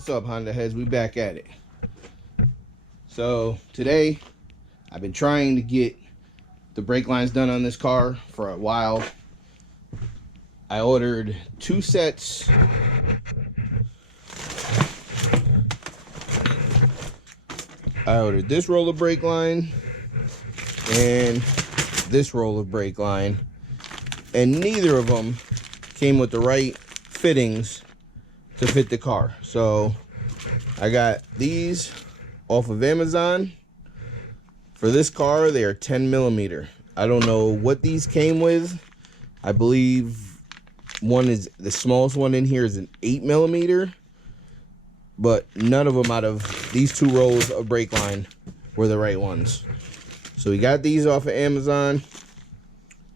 What's up, Honda heads? We back at it. So today I've been trying to get the brake lines done on this car for a while. I ordered 2 sets I ordered this roll of brake line and this roll of brake line, and neither of them came with the right fittings to fit the car. So I got these off of Amazon. For this car, they are 10 millimeter. I don't know what these came with. I believe one is, the smallest one in here is an 8 millimeter, but none of them out of these 2 rolls of brake line were the right ones. So we got these off of Amazon.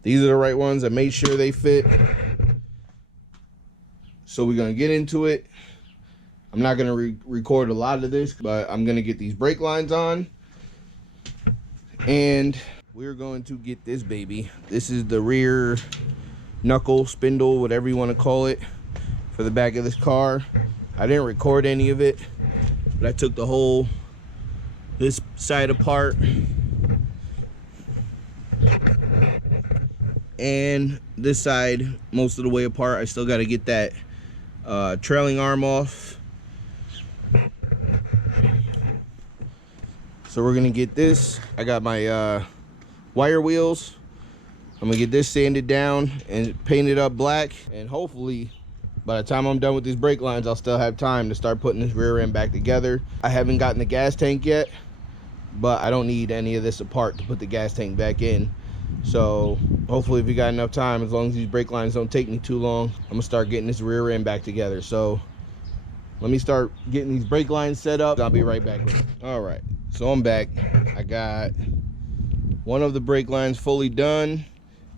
These are the right ones. I made sure they fit. So we're gonna get into it. I'm not gonna record a lot of this, but I'm gonna get these brake lines on, and we're going to get this baby. This is the rear knuckle, spindle, whatever you want to call it, for the back of this car. I didn't record any of it, but I took the whole, this side apart, and this side most of the way apart. I still got to get that trailing arm off. So we're gonna get this. I got my wire wheels. I'm gonna get this sanded down and painted up black, and hopefully by the time I'm done with these brake lines, I'll still have time to start putting this rear end back together. I haven't gotten the gas tank yet, but I don't need any of this apart to put the gas tank back in. So hopefully, if you got enough time, as long as these brake lines don't take me too long, I'm gonna start getting this rear end back together. So let me start getting these brake lines set up. I'll be right back with you. All right, so I'm back. I got one of the brake lines fully done,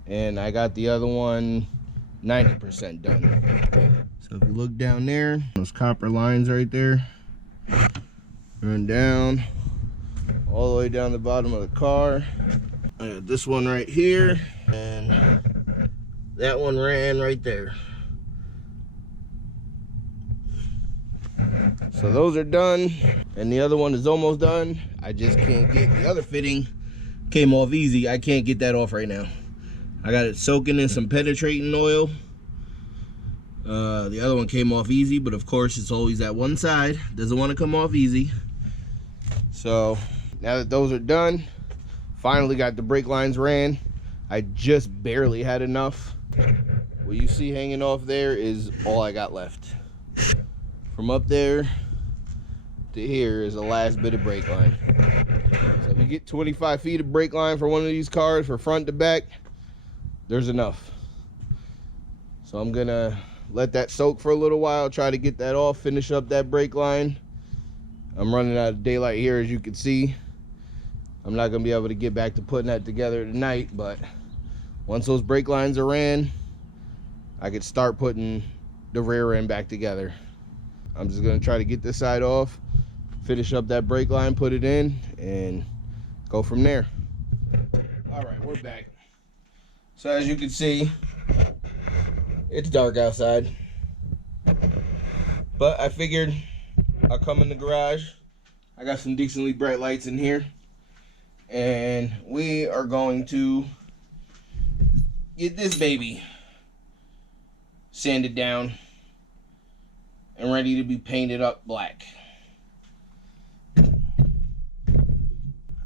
and I got the other one 90% done. So if you look down there, those copper lines right there run down all the way down the bottom of the car. I got this one right here, and that one ran right there. So those are done, and the other one is almost done. I just can't get the other fitting. Came off easy. I can't get that off right now. I got it soaking in some penetrating oil. The other one came off easy, but of course it's always that one side doesn't want to come off easy. So now that those are done, finally got the brake lines ran. I just barely had enough. What you see hanging off there is all I got left. From up there to here is the last bit of brake line. So if you get 25 feet of brake line for one of these cars, for front to back, there's enough. So I'm gonna let that soak for a little while, try to get that off, finish up that brake line. I'm running out of daylight here, as you can see. I'm not gonna be able to get back to putting that together tonight, but once those brake lines are ran, I could start putting the rear end back together. I'm just gonna try to get this side off, finish up that brake line, put it in, and go from there. All right, we're back. So as you can see, it's dark outside, but I figured I'll come in the garage. I got some decently bright lights in here, and we are going to get this baby sanded down and ready to be painted up black. I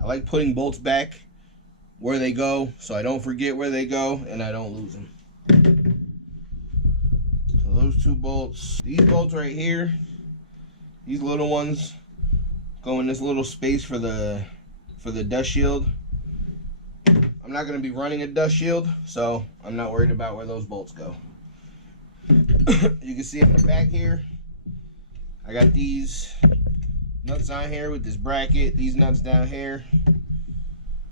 like putting bolts back where they go so I don't forget where they go and I don't lose them. So those 2 bolts, these bolts right here, these little ones go in this little space for the dust shield. I'm not going to be running a dust shield, so I'm not worried about where those bolts go. You can see in the back here, I got these nuts on here with this bracket, these nuts down here.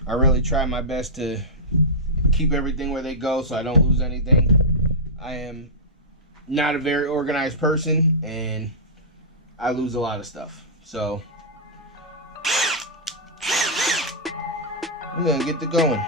I really try my best to keep everything where they go so I don't lose anything. I am not a very organized person, and I lose a lot of stuff. So we're gonna get to going.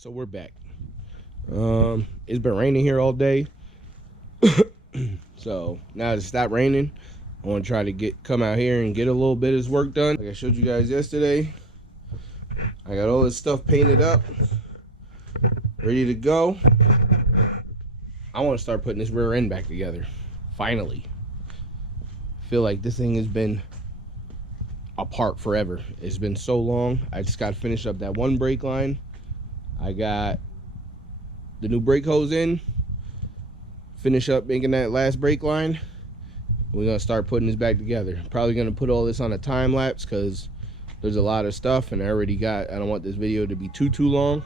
So we're back. It's been raining here all day. So now that it stopped raining, I want to try to come out here and get a little bit of this work done. Like I showed you guys yesterday, I got all this stuff painted up, ready to go. I want to start putting this rear end back together. Finally. Feel like this thing has been apart forever. It's been so long. I just got to finish up that one brake line. I got the new brake hose in, finish up making that last brake line. We're gonna start putting this back together. Probably gonna put all this on a time lapse because there's a lot of stuff, and I don't want this video to be too long.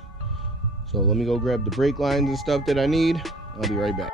So let me go grab the brake lines and stuff that I need. I'll be right back.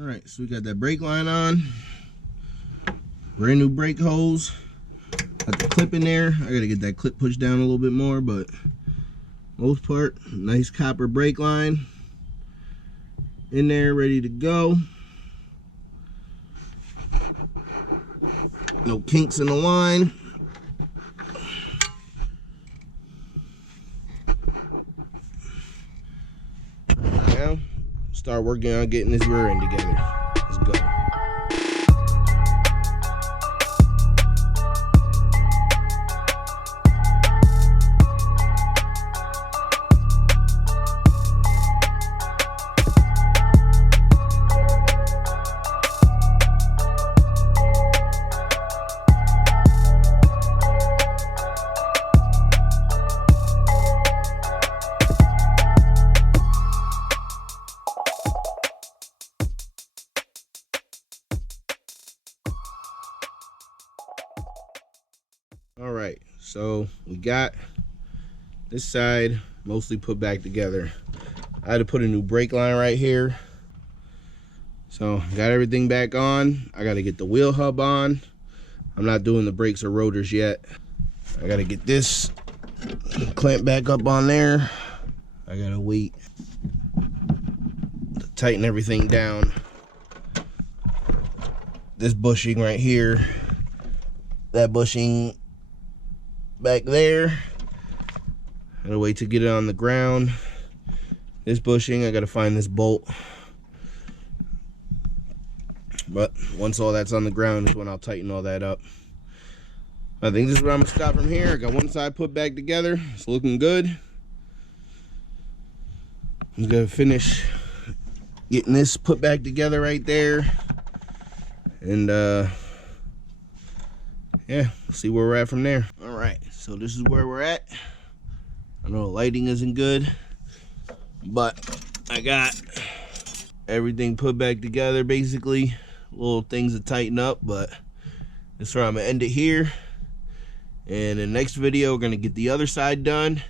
All right, so we got that brake line on, brand new brake hose, got the clip in there. I gotta get that clip pushed down a little bit more, but most part, nice copper brake line in there, ready to go. No kinks in the line. Now, start working on getting this rear end together. Let's go. All right, so we got this side mostly put back together. I had to put a new brake line right here. So got everything back on. I got to get the wheel hub on. I'm not doing the brakes or rotors yet. I got to get this clamp back up on there. I got to wait to tighten everything down. This bushing right here, that bushing back there, gotta wait to get it on the ground. This bushing, I gotta find this bolt, but once all that's on the ground is when I'll tighten all that up. I think this is where I'm gonna stop from here. I got one side put back together, it's looking good. I'm gonna finish getting this put back together right there, and yeah, see where we're at from there. All right, so this is where we're at. I know the lighting isn't good, but I got everything put back together basically. Little things to tighten up, but that's where I'm gonna end it here. And in the next video, we're gonna get the other side done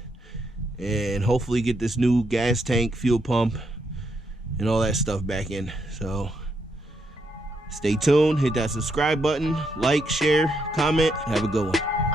and hopefully get this new gas tank, fuel pump, and all that stuff back in. So stay tuned, hit that subscribe button, like, share, comment, have a good one.